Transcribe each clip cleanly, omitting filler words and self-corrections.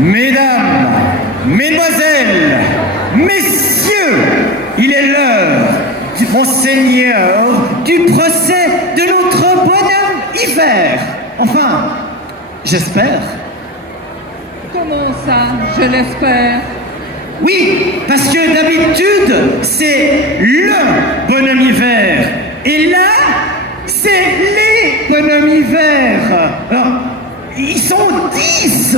Mesdames, Mesdemoiselles, Messieurs, il est l'heure, Monseigneur, du procès de notre bonhomme Hiver. Enfin, j'espère. Comment ça, je l'espère? Oui, parce que d'habitude, c'est le bonhomme Hiver. Et là, c'est les bonhommes Hiver. Alors, ils sont 10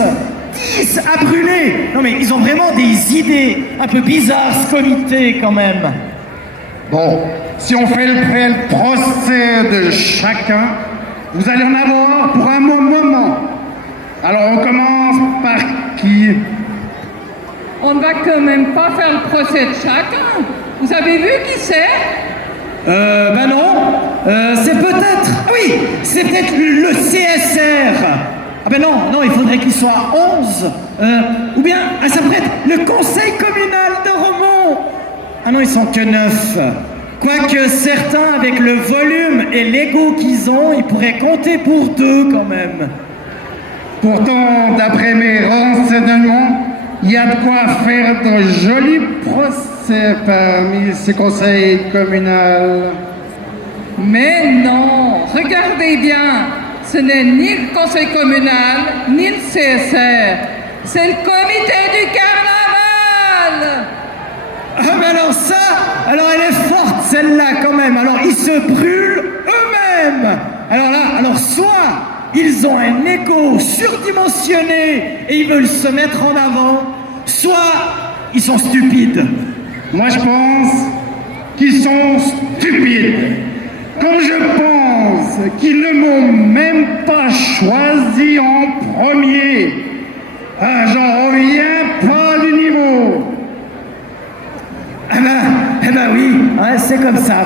à brûler. Non mais ils ont vraiment des idées un peu bizarres, ce comité quand même. Bon, si on fait le procès de chacun, vous allez en avoir pour un moment. Alors on commence par qui? On ne va quand même pas faire le procès de chacun. Vous avez vu qui c'est? Ben non. C'est peut-être... Oui, c'est peut-être le CSR. Ah ben non, il faudrait qu'il soit 11. Ou bien, ça pourrait être le conseil communal de Romont. Ah non, ils sont que 9. Quoique certains, avec le volume et l'ego qu'ils ont, ils pourraient compter pour 2 quand même. Pourtant, d'après mes renseignements, il y a de quoi faire de jolis procès parmi ces conseils communaux. Mais non, regardez bien, ce n'est ni le conseil communal, ni le CSR, c'est le comité du carnaval. Ah mais alors elle est forte celle-là quand même. Alors ils se brûlent eux-mêmes. Alors soit ils ont un ego surdimensionné et ils veulent se mettre en avant, soit ils sont stupides. Moi je pense qu'ils sont stupides. Comme je pense qu'ils ne m'ont même pas choisi en premier. Ah, j'en reviens pas du niveau. Eh ben oui, ouais, c'est comme ça.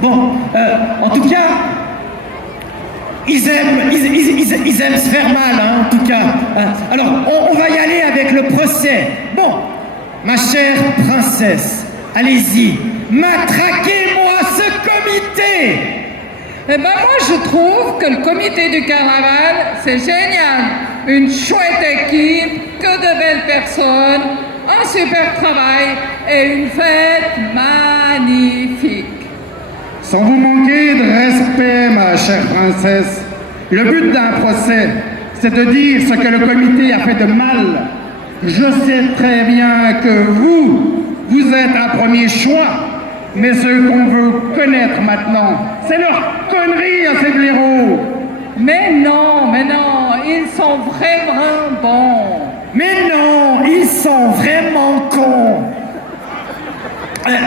Bon, en tout cas, ils aiment se faire mal, hein, en tout cas. Alors, on va y aller avec le procès. Bon, ma chère princesse, allez-y, matraquez-moi ce comité. Eh ben moi je trouve que le comité du carnaval, c'est génial. Une chouette équipe, que de belles personnes, un super travail et une fête magnifique. Sans vous manquer de respect, ma chère princesse, le but d'un procès, c'est de dire ce que le comité a fait de mal. Je sais très bien que vous êtes un premier choix, mais ce qu'on veut connaître maintenant, c'est leur connerie à ces blaireaux. Mais non, ils sont vraiment bons. Mais non, ils sont vraiment cons.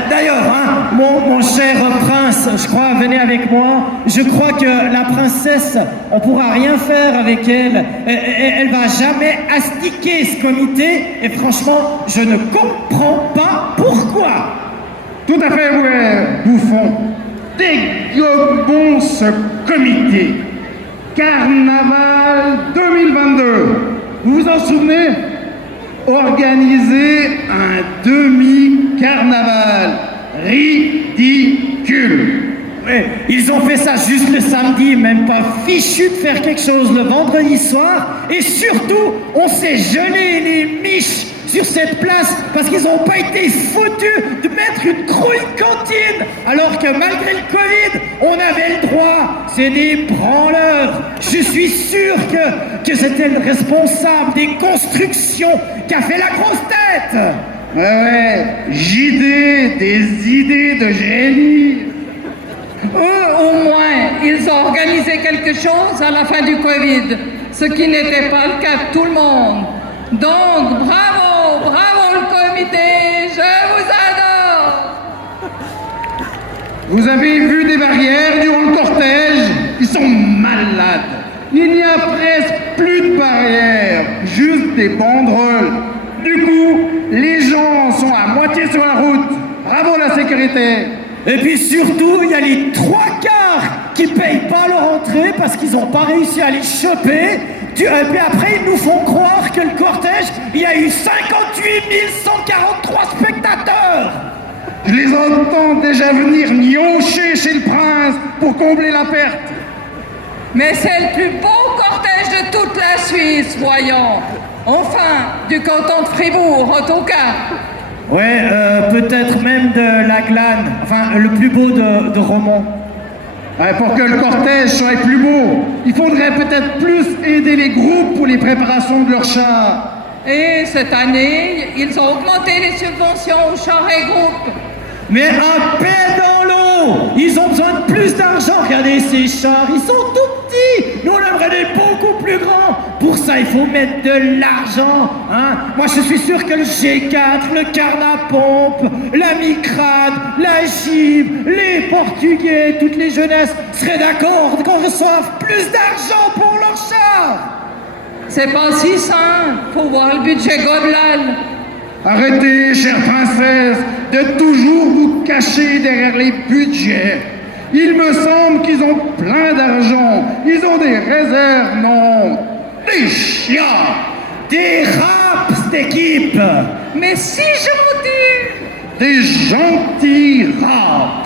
D'ailleurs, hein, mon cher prince, je crois, venez avec moi. Je crois que la princesse, on pourra rien faire avec elle. Elle va jamais astiquer ce comité. Et franchement, je ne comprends pas pourquoi. Tout à fait, ouais, bouffon. Dégobons ce comité. Carnaval 2022. Vous vous en souvenez? Organiser un demi-carnaval. Ridicule. Ouais, ils ont fait ça juste le samedi, même pas fichu de faire quelque chose le vendredi soir. Et surtout, on s'est gelé les miches sur cette place parce qu'ils n'ont pas été foutus de mettre une grouille cantine alors que malgré le Covid, on avait le droit. C'est des branleurs. Je suis sûr que c'était le responsable des constructions qui a fait la grosse tête. Ouais, JD, des idées de génie. Eux, au moins, ils ont organisé quelque chose à la fin du Covid, ce qui n'était pas le cas de tout le monde. Donc, bravo le comité, je vous adore. Vous avez vu des barrières durant le cortège? Ils sont malades. Il n'y a presque plus de barrières, juste des banderoles. Du coup, les gens sont à moitié sur la route. Bravo la sécurité. Et puis surtout, il y a les 3/4 qui payent pas leur entrée parce qu'ils n'ont pas réussi à les choper. Et puis après, ils nous font croire que le cortège, il y a eu 58 143 spectateurs. Je les entends déjà venir miocher chez le prince pour combler la perte. Mais c'est le plus beau cortège de toute la Suisse, voyons. Enfin, du canton de Fribourg, en tout cas. Ouais, peut-être même de la Glane, enfin le plus beau de Romont. Ouais, pour que le cortège soit plus beau, il faudrait peut-être plus aider les groupes pour les préparations de leurs chars. Et cette année, ils ont augmenté les subventions aux chars et groupes. Mais un paix dans l'eau! Ils ont besoin de plus d'argent. Regardez ces chars, ils sont tout petits. Nous, on aimerait des beaucoup plus grands. Pour ça, il faut mettre de l'argent. Hein? Moi, je suis sûr que le G4, le Carnapompe, la Micrad, la Gib, les Portugais, toutes les jeunesses seraient d'accord qu'on reçoive plus d'argent pour leurs chars. C'est pas si simple. Faut voir le budget Gobelin. Arrêtez, chère princesse, de toujours vous cacher derrière les budgets. Il me semble qu'ils ont plein d'argent. Ils ont des réserves, non? Des chiens! Des raps, cette équipe. Mais si gentil! Des gentils rats!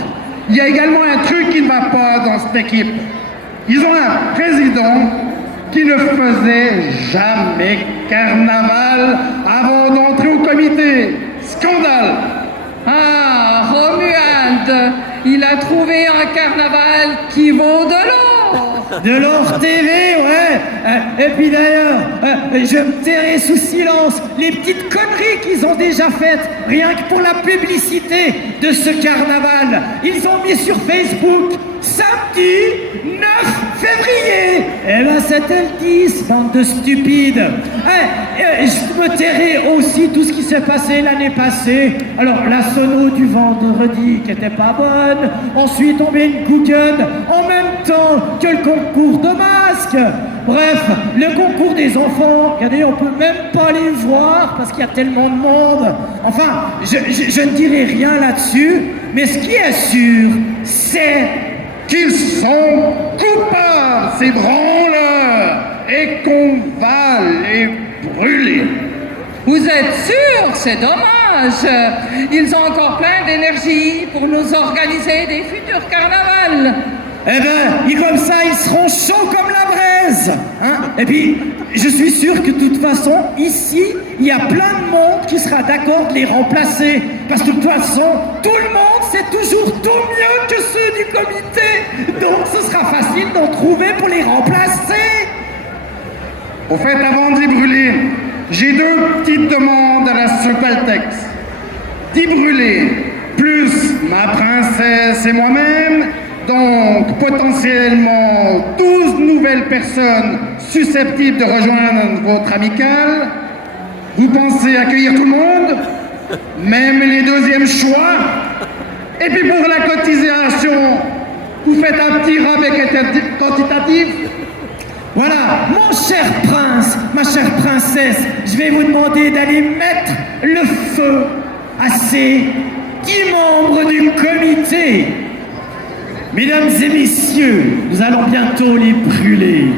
Il y a également un truc qui ne va pas dans cette équipe. Ils ont un président qui ne faisait jamais carnaval avant d'entrer au comité. Scandale! Ah, Romuald, il a trouvé un carnaval qui vaut de l'or. De l'or TV, ouais. Et puis d'ailleurs, je me tairai sous silence les petites conneries qu'ils ont déjà faites, rien que pour la publicité de ce carnaval. Ils ont mis sur Facebook samedi 9 février. Eh ben c'était le 10, bande de stupides. Je me tairai aussi tout ce qui s'est passé l'année passée. Alors la sono du vendredi qui était pas bonne. Ensuite on met une Google en même temps que le concours de masques. Bref, le concours des enfants, regardez, on peut même pas les voir parce qu'il y a tellement de monde. Enfin, je ne dirai rien là-dessus, mais ce qui est sûr, c'est qu'ils sont coupables, ces branleurs, et qu'on va les brûler. Vous êtes sûr? C'est dommage. Ils ont encore plein d'énergie pour nous organiser des futurs carnavals. Eh ben, et comme ça, ils seront chauds comme la braise. Hein? Et puis, je suis sûr que de toute façon, ici, il y a plein de monde qui sera d'accord de les remplacer. Parce que de toute façon, tout le monde sait toujours tout mieux que ceux du comité. Donc, ce sera facile d'en trouver pour les remplacer. Au fait, avant de les brûler, j'ai deux petites demandes à la Sopaltex. D'y brûler, plus ma princesse et moi-même, donc potentiellement 12 nouvelles personnes susceptibles de rejoindre votre amicale. Vous pensez accueillir tout le monde? Même les deuxièmes choix? Et puis pour la cotisation, vous faites un petit rabais quantitatif? Voilà, mon cher prince, ma chère princesse, je vais vous demander d'aller mettre le feu à ces 10 membres du comité. Mesdames et messieurs, nous allons bientôt les brûler.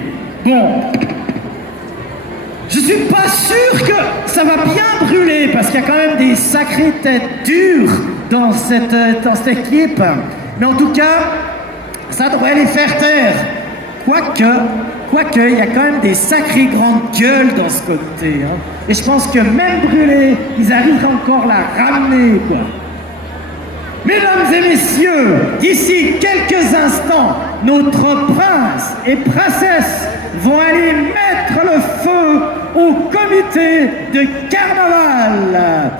Bon, je suis pas sûr que ça va bien brûler parce qu'il y a quand même des sacrées têtes dures dans cette équipe. Mais en tout cas, ça devrait les faire taire. Quoique, il y a quand même des sacrées grandes gueules dans ce comité. Hein. Et je pense que même brûlés, ils arriveraient encore à la ramener, quoi. Mesdames et messieurs, d'ici quelques instants, notre prince et princesse vont aller mettre le feu au comité de carnaval.